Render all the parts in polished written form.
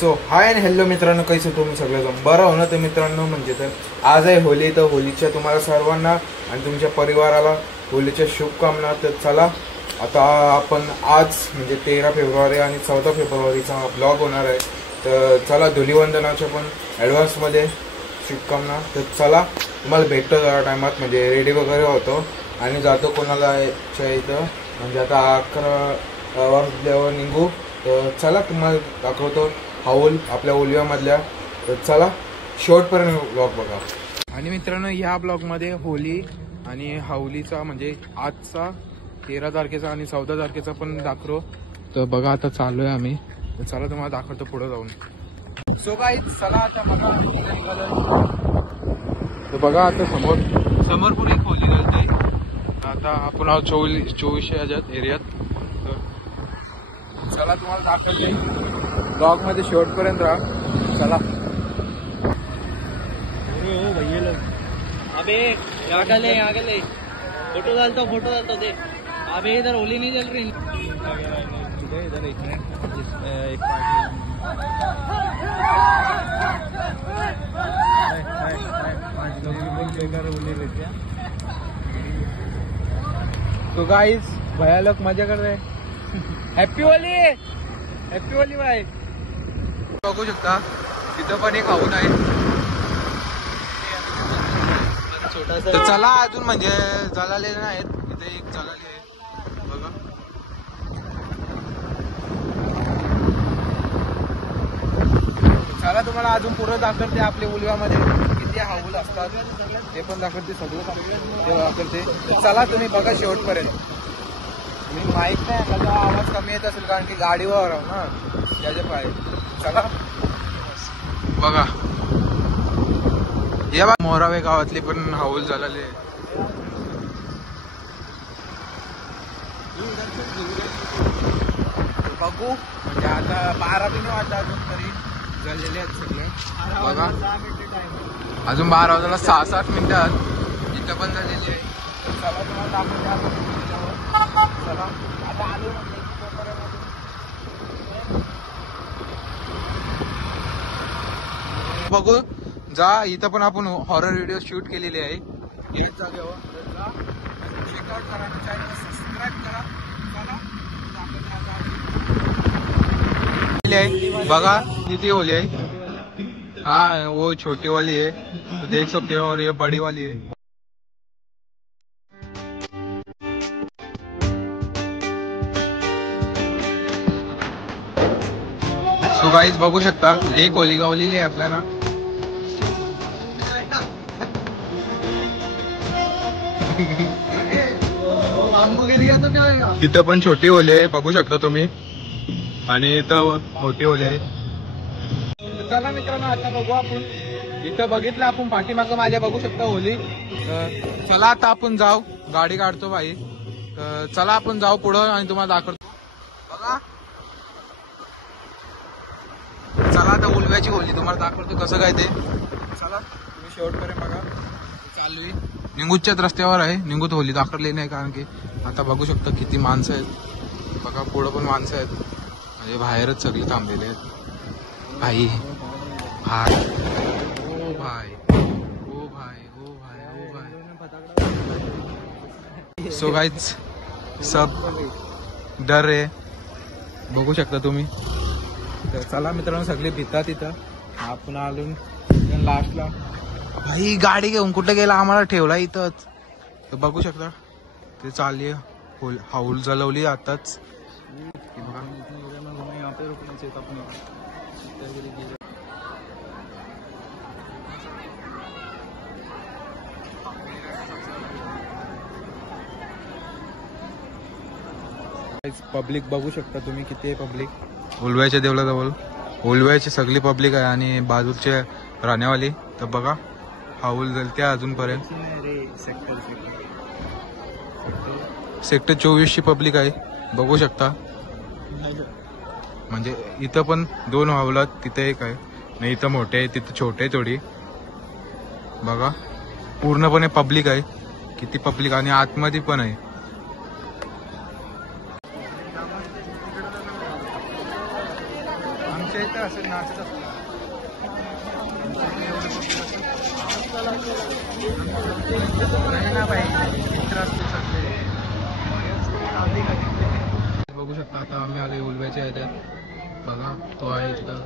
So हाय आणि hello मित्रांनो, कैसे तुम्ही सगळेजण बरं हो ना. तर मित्रांनो म्हणजे तर आज आहे होली. तर होलीच्या तुम्हाला सर्वांना आणि तुमच्या परिवाराला होलीच्या शुभकामना. तर चला आता आपण आज म्हणजे 13 फेब्रुवारी आणि 14 फेब्रुवारीचा ब्लॉग होणार आहे. तर चला धुलीवंदनाच्या पण ॲडव्हान्समध्ये शुभकामना. तर चला तुम्हाला भेटतो जरा टायमात, म्हणजे रेडी वगैरे होतो आणि जातो कोणाला इथं. म्हणजे आता 11 वाजल्यावर निघू. तर चला तुम्हाला दाखवतो हाऊल आपल्या ओलिव्यामधल्या. तर चला शेवटपर्यंत ब्लॉग बघा. आणि मित्रांनो ह्या ब्लॉगमध्ये होली आणि हाऊलीचा म्हणजे आजचा 13 तारखेचा आणि 14 तारखेचा पण दाखवतो. तर बघा आता चालू आहे आम्ही. तर चला तुम्हाला दाखवतो पुढे जाऊन. सो गाईज चला आता बघा. तर बघा आता समोर पण एक होली घालते. आता आपण 2400 ह्याच्यात एरियात. चला तुम्हाला दाखवते ब्लॉग मध्ये शेवटपर्यंत राहा. चला. अबे यहाँ का ले फोटो डालता दे. अबे इधर होली नहीं चल रही. इधर एक तो गाइस भैया लोग मजा कर रहे. हॅपी होली भाई. बघू शकता तिथं पण एक हाऊल आहे. तर चला अजून म्हणजे जळाले नाहीत. इथे एक जळाले आहे बघा. चला तुम्हाला अजून पुढे दाखवते आपल्या उलव्यामध्ये किती हाऊल असतात ते पण दाखवते. सगळं दाखवते. चला तुम्ही बघा शेवटपर्यंत. मी माहित नाही माझा आवाज कमी येत असेल कारण की गाडीवर आहो ना त्याच्या पाय. चला बघा. या बघा मोरावे गावातली पण हाऊल झालेले. बघू म्हणजे आता 12 बी नाही वाजता अजून तरी झालेले आहेत सगळे. बघा अजून 12 वाजायला 6-7 मिनिटात इथं पण झालेली आहे. चला तुम्हाला दाखवते. चला आता आलो. बघू जा. इथं पण आपण हॉरर व्हिडिओ शूट केलेले आहे. याच जागेवर चेकआउट करा, चॅनल सबस्क्राईब करा. बघा किती होली आहे. हाँ वो छोटी वाली है तो देख सकते हो और ये बड़ी वाली है. सो गाइस बघू शकता एक होली गावलेली आहे आपल्याला. इथं पण छोटी होली आहे बघू शकता तुम्ही आणि इथं मोठी होली आहे. चला मित्रांनो आता बघू आपण. इथं बघितलं आपण पाठीमागं माझ्या बघू शकता होली. चला आता आपण जाऊ. गाडी काढतो भाई. चला आपण जाऊ पुढं आणि तुम्हाला दाखवतो. बघा चला आता उलव्याची होली तुम्हाला दाखवतो कसं काय ते. चला तुम्ही शेवटपर्यंत बघा. चालू आहे निंगूच्याच रस्त्यावर आहे. निंगूत होली दाखवली नाही कारण की आता बघू शकता किती माणसं आहेत. बघा पुढं पण माणसं आहेत म्हणजे बाहेरच सगळे थांबलेले आहेत. भाई भाई ओ भाई ओ भाई ओ भाई ओ भाई. सो गाइस सब डर रे बघू शकता तुम्ही. तर चला मित्रांनो सगळे भितात इथं. आपण आलो लास्टला. भाई गाडी घेऊन कुठे गेला आम्हाला ठेवला इथंच. तर बघू शकता ते चालली हाऊल जलवली आताच. पब्लिक बघू शकता तुम्ही किती आहे पब्लिक. उलव्याच्या देवळाजवळ उलव्याची सगळी पब्लिक आहे आणि बाजूचे राहण्यावाली. तर बघा हाऊल जलते अजूनपर्यंत. सेक्टर 24 ची पब्लिक आहे बघू शकता. म्हणजे इथं पण 2 हाऊलात. तिथे एक आहे नाही इथं मोठे आहे तिथं छोटे थोडी. बघा पूर्णपणे पब्लिक आहे. किती पब्लिक आणि आतमध्ये पण आहे. आमच्या इथं असं नाचत असतो. बघू शकता आता आम्ही आलो उलव्याच्या ह्याच्यात. बघा तो आहे इथं.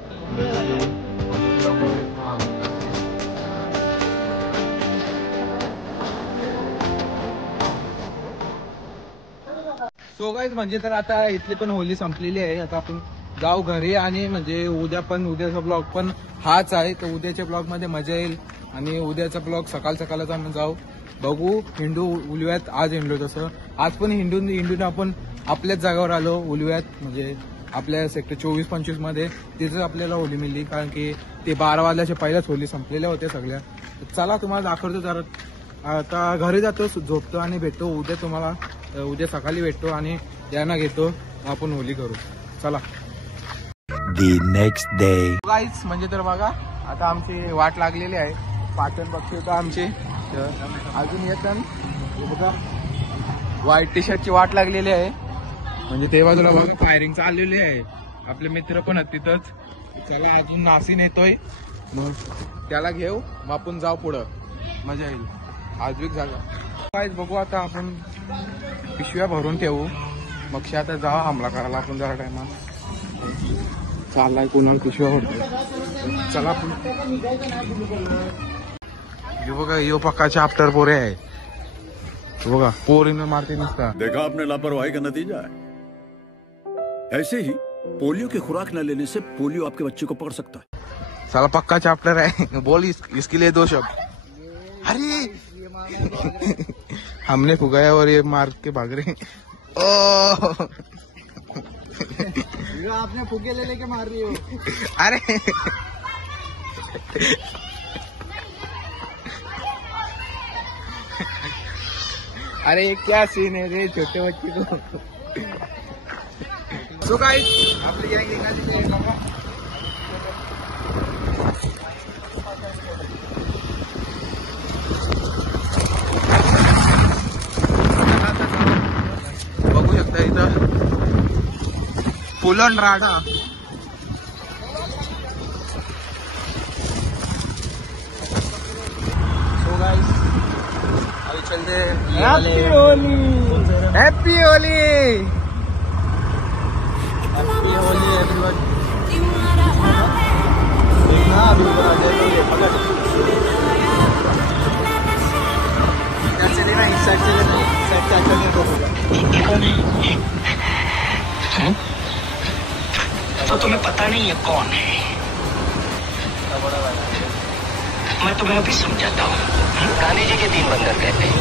सो गाईज म्हणजे तर आता इथली पण होली संपलेली आहे. आता आपण जाऊ घरी आणि म्हणजे उद्याचा ब्लॉग पण हाच आहे. तर उद्याच्या ब्लॉग मध्ये मजा येईल आणि उद्याचा ब्लॉग सकाळच आम्ही जाऊ बघू हिंडू उलव्यात. आज हिंडलो तसं आज पण हिंडून आपण आपल्याच जागावर आलो उलव्यात म्हणजे आपल्या सेक्टर 24-25 मध्ये. तिथेच आपल्याला होली मिळली कारण की ते 12 वाजल्याच्या पहिल्याच होली संपलेल्या होत्या सगळ्या. चला तुम्हाला दाखवतो जरा. आता घरी जातो झोपतो आणि भेटतो उद्या तुम्हाला. उद्या सकाळी भेटतो आणि यांना घेतो आपण होली करू. चला. The next day. गाईज म्हणजे तर बघा आता आमची वाट लागलेली आहे. पाटण बघतो होतो आमची तर अजून येतात. व्हाईट टी शर्टची वाट लागलेली आहे म्हणजे ते बाजूला बघा फायरिंग चाललेली आहे. आपले मित्र पण आहेत तिथंच. चला अजून नासीन येतोय मग त्याला घेऊ मग आपण जाऊ पुढं मजा येईल. आजवीक जागा काय बघू. आता आपण पिशव्या भरून ठेवू मग आता जाऊ हमला करायला आपण जरा टायमात. चाललाय कोणाला पिशव्या भरतो. चला आपण बघा यो पक्काचे आफ्टर पोरे आहे. बघा पोरीने मारते नसता. देखा आपने लापरवाही का नतीजा है. ऐसे ही पोलियो की खुराक न लेने से पोलियो आपके बच्चे को पकड़ सकता है. साला पक्का चैप्टर है. बोल इसके लिए 2 शब्द. अरे हमने फुगाया और ये मार के भाग रहे. ओ आपने फुगे ले लेके मार रही हो. अरे अरे ये क्या सीन है रे छोटे बच्चे को. सो गाइस आपली गँग निघालेली आहे बघा. बघू शकता इथं फुलन राडा. सो गाइस अभी चलते happy Holy. Happy Holy. Happy Holy everyone. तो तुम्हें पता नहीं है कौन है. मैं तुम्हें अभी समझाता हूँ. गांधी जी के 3 बंदर कहते हैं.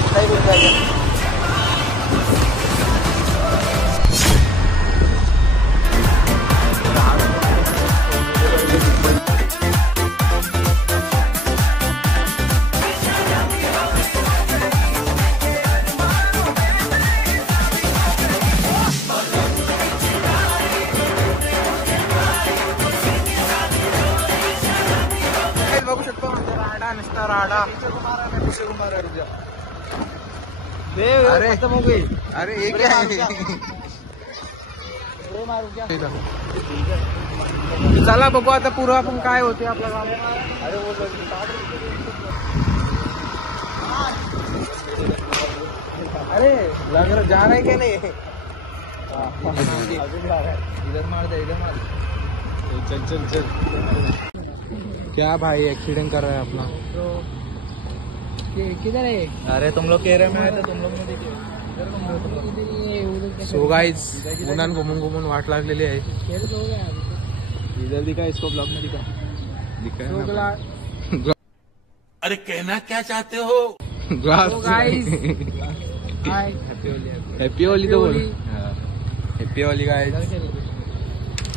बघू शकतो राडा नुसता राडा. अरे अरे एक चला बघू आता पुरं आपण काय होते आपल्या गावात. अरे लग रहा जा रहा है क्या नहीं. इधर मार दे इधर मार. चल चल चल. क्या भाई एक्सीडेंट कर रहा है अपना. किधर है. अरे तुम लोग कह रहे में आए थे तुम लोग ने देखिए. सो गाइस उन्हान घुमून वाट लागलेली आहे. इधर दिखा इसको ब्लॉग में दिखा. अरे कहना क्या चाहते हो. हैप्पी होली तो बोल. Happy Holy guys.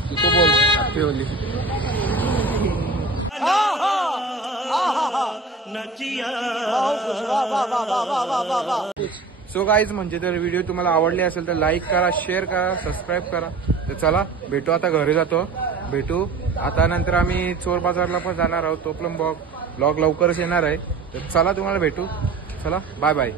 किसको बोल हैप्पी होली. सो गाईज म्हणजे तर व्हिडिओ तुम्हाला आवडली असेल तर लाईक करा, शेअर करा, सबस्क्राईब करा. तर चला भेटू आता घरी जातो. भेटू आता नंतर आम्ही चोर बाजारला पण जाणार आहोत. तो पण ब्लॉग लवकरच येणार आहे. तर चला तुम्हाला भेटू. चला बाय बाय.